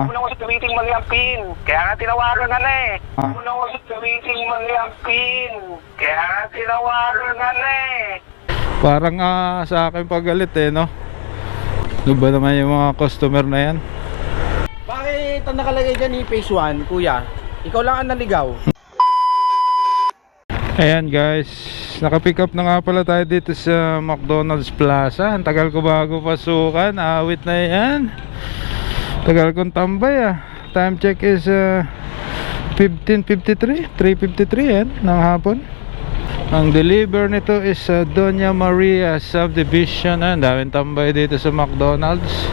Muna ko sa tuwiting mali ang pin. Kaya nga tinawagan ka na eh. Muna ko sa tuwiting mali ang pin. Kaya nga tinawagan ka na eh. Parang sa akin pagalit eh, no? Ano ba naman yung mga customer na yan? Bakit ang nakalagay dyan ni Phase 1, kuya? Ikaw lang ang naligaw. Ayan guys, nakapick up na nga pala tayo dito sa McDonald's Plaza. Ang tagal ko bago pasukan, awit na yan. Tagal kong tambay ah. Time check is 15:53, 3:53 yan ng hapon. Ang deliver nito is Doña Maria Subdivision. Ang daming tambay dito sa McDonald's.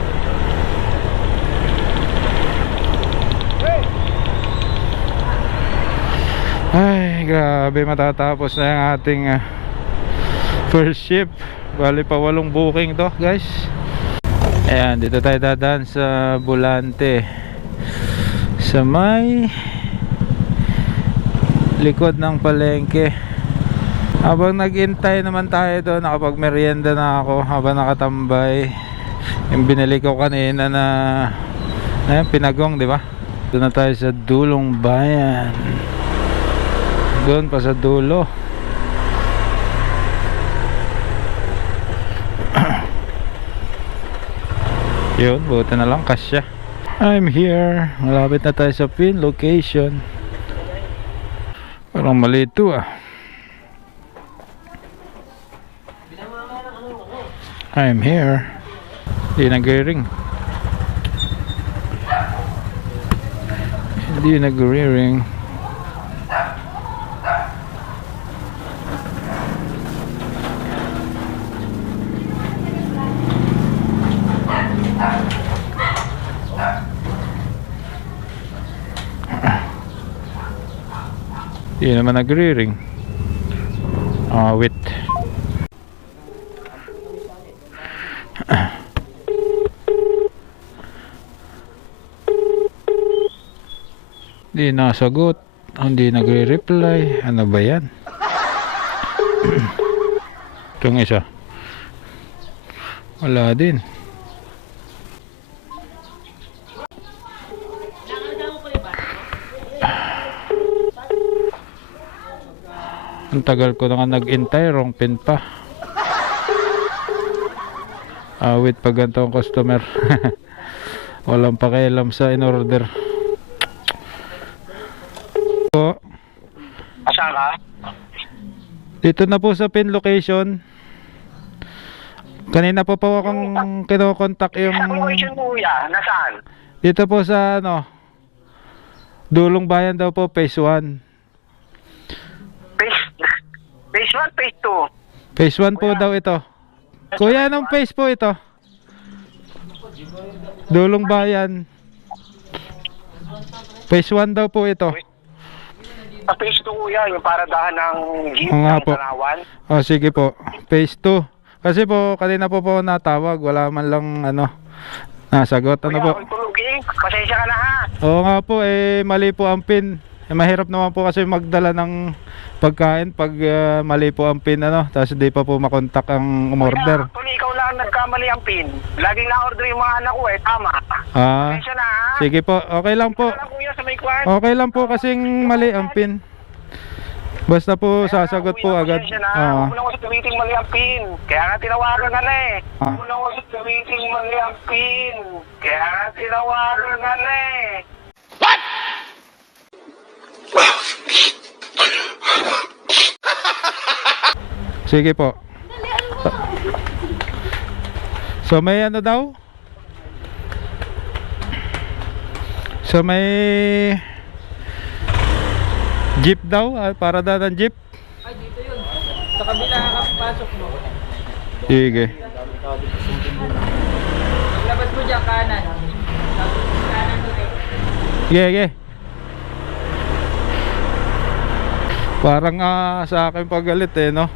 Ay, grabe, matatapos na yung ating first shift. Bali pa 8 booking to guys. Ayan, dito tayo dadaan sa Bulante, sa may likod ng palengke. Habang nag-intay naman tayo doon, nakapag-merienda na ako habang nakatambay. Yung binili ko kanina na pinagong, di ba? Doon na tayo sa dulong bayan. Doon pa sa dulo. Yun, buti na lang kasya. I'm here. Malapit na tayo sa pin location. Parang mali ito ah. I'm here. Hindi nag-ring. Hindi nag-ring. Hindi naman nagre-ring. Wait. Hindi nasagot. Hindi nagre-reply. Ano ba yan? Itong isa. Wala din. Ang tagal ko na nga nag-intay, wrong pin pa. Wait, pag ganito ang customer. Walang pakialam sa in-order. Asa ka? Dito na po sa pin location. Kanina po akong kinokontak yung... Ang location mo kuya, nasaan? Dito po sa Dulong Bayan daw po, phase 1. Phase 1, phase 2. Phase 1 po daw ito. Kuya, anong phase po ito? Dulong Bayan. Phase 1 daw po ito. Sa phase 2 kuya, yung paradahan ng jeep Oo nga ng po. Tanawan. Sige po. Phase 2. Kasi po, kanina po natawag. Wala man lang nasagot. Ano Kuya, po? ako'y tulog eh. Pasensya ka na ha. Oo nga po, mali po ang pin. Mahirap naman po kasi magdala ng pagkain pag mali po ang pin, tapos di pa po makontak ang umorder. Kuya, actually, ikaw lang nagkamali ang pin. Laging na-order yung mga anak ko tama. Pasensya na ha. Sige po, okay lang po. Pasensya na kuya sa may kwan. Okay lang po kasing mali ang pin. Basta po sasagot po agad. Pasensya na. Muna ko sa tuwiting mali ang pin. Kaya nga tinawagan ka na eh. Muna ko sa tuwiting mali ang pin. Kaya nga tinawagan ka na eh. Sige po. So may daw? So may jeep daw, para daw ng jeep. Ay, dito yun. Sa kabila kapasok mo. Sige. Paglabas mo dyan, kanan. Kanan ulit. Sige. Parang sa akin pagalit no.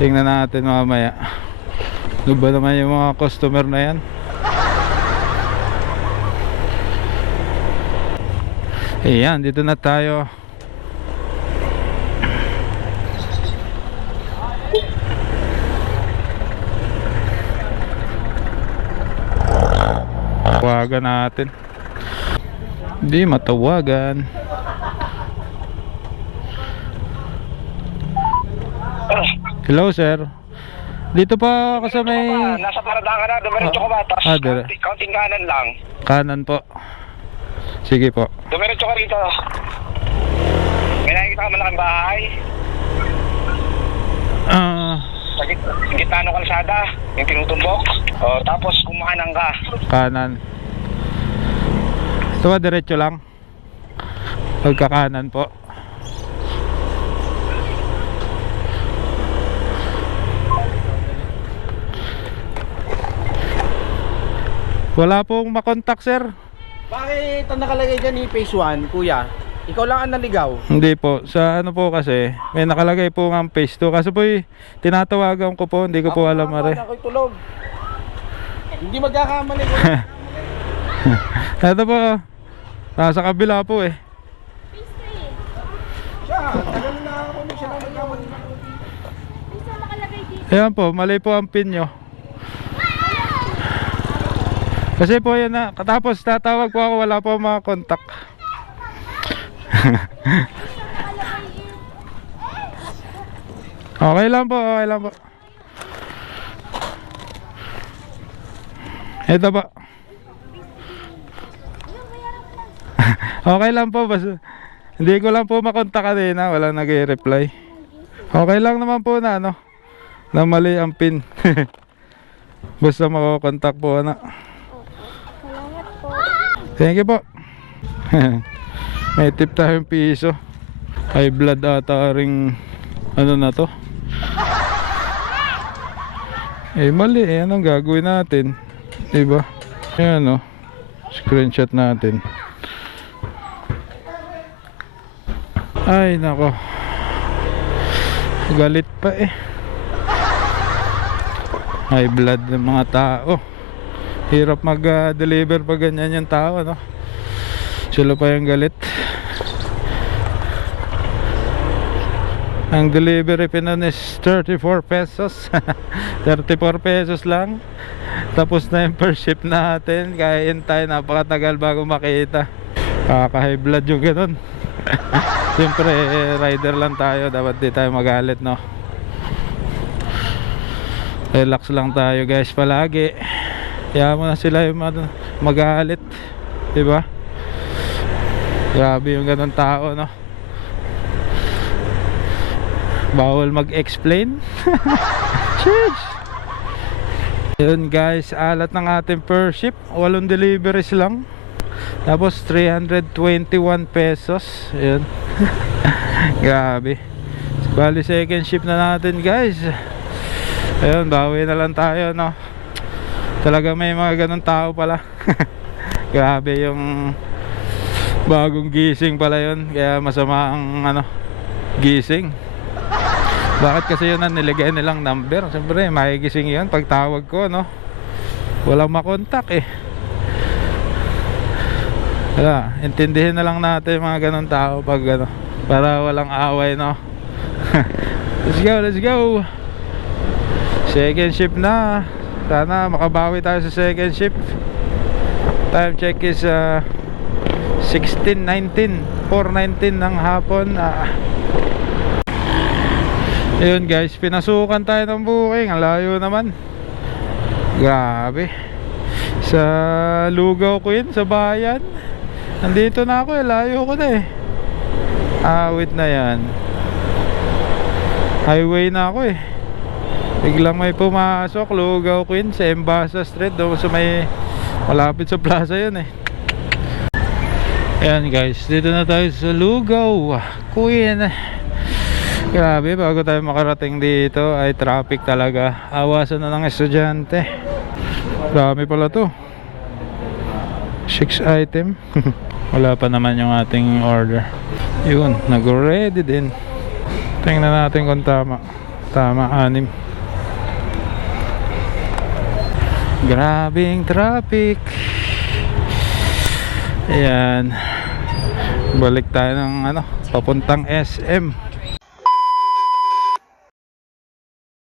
Tingnan natin mamaya. Ano ba naman yung mga customer na yan? Ayan, dito na tayo. Tawagan natin. Hindi matawagan. Hello sir. Dito pa ako sa may Nasa paradahan ka na, dumiretso ka ba? Tapos dire. counting kanan lang. Kanan po. Sige po. Dumiretso ka rito. May nakikita ka malaking bahay. Sa gitna ng kalsada, yung tinutumbok. O, tapos kumanan ka. Kanan. Ito ba diretso lang? Pagkakanan po. Wala pong makontak sir. Bakit ang nakalagay dyan ni Phase 1, kuya? Ikaw lang ang naligaw. Hindi po. Sa ano po kasi, may nakalagay po ng phase 2. Kasi po tinatawagan ko po, hindi ko po alam are. Ako'y tulog. Hindi magkakamali. Ito po. Nasa kabila po eh. Siya, tagal na ako nung siya lang nagkamali. Ayan po, mali po ang pin nyo. Kasi po yan na, katapos tatawag po ako, wala po mga kontak. Okay lang po, okay lang po. Ito po. Okay lang po, basta hindi ko lang po makontak kanina, walang nag-reply. Okay lang naman po na ano, na mali ang pin. Basta makakontak po na. Thank you po. May tip tayong piso. High blood ata ring ano na to. Eh mali eh. Anong gagawin natin? Diba? Ayan o. Screenshot natin. Ay nako. Galit pa eh. High blood ng mga tao. Hirap mag-deliver pa ganyan yung tao, no? Sila pa yung galit. Ang delivery pinon is 34 pesos. 34 pesos lang. Tapos na yung per ship natin. Kaya hintay, napakatagal bago makita. Kaka-high blood yung ganun. Siyempre, rider lang tayo. Dapat di tayo magalit, no? Relax lang tayo guys palagi. Kaya mo na sila yung magalit, diba? Grabe yung ganun tao, no? Bawal mag-explain. Sheesh. Yun guys, alat ng ating per ship. 8 deliveries lang. Tapos 321 pesos. Yun. Grabe. Bali second ship na natin guys. Ayun, bawi na lang tayo, no? Talaga may mga ganun tao pala. Grabe yung bagong gising pala yun. Kaya masama ang ano, gising. Bakit kasi yun ang niligay nilang number? Siyempre makigising yun pag tawag ko, no? Walang makontak eh. Wala, intindihin na lang natin mga ganun tao pag ano, para walang away, no? Let's go, let's go. Second shift na. Sana makabawi tayo sa second shift. Time check is 16:19, 4:19 ng hapon. Ayun guys, pinasukan tayo ng booking. Ang layo naman. Grabe. Sa lugaw ko yun, sa bayan. Nandito na ako eh, layo ko na eh. Awit na yan. Highway na ako eh. Biglang may pumasok, Lugaw Queen sa Embasa Street, doon sa may malapit sa plaza yun eh. Ayan guys, dito na tayo sa Lugaw Queen. Grabe, bago tayo makarating dito ay traffic talaga. Awasan na ng estudyante. Dami pala to. 6 item. Wala pa naman yung ating order. Yun, nag-ready din. Tingnan natin kung tama. Tama, 6. Grabing traffic. Ayan. Balik tayo ng ano, papuntang SM.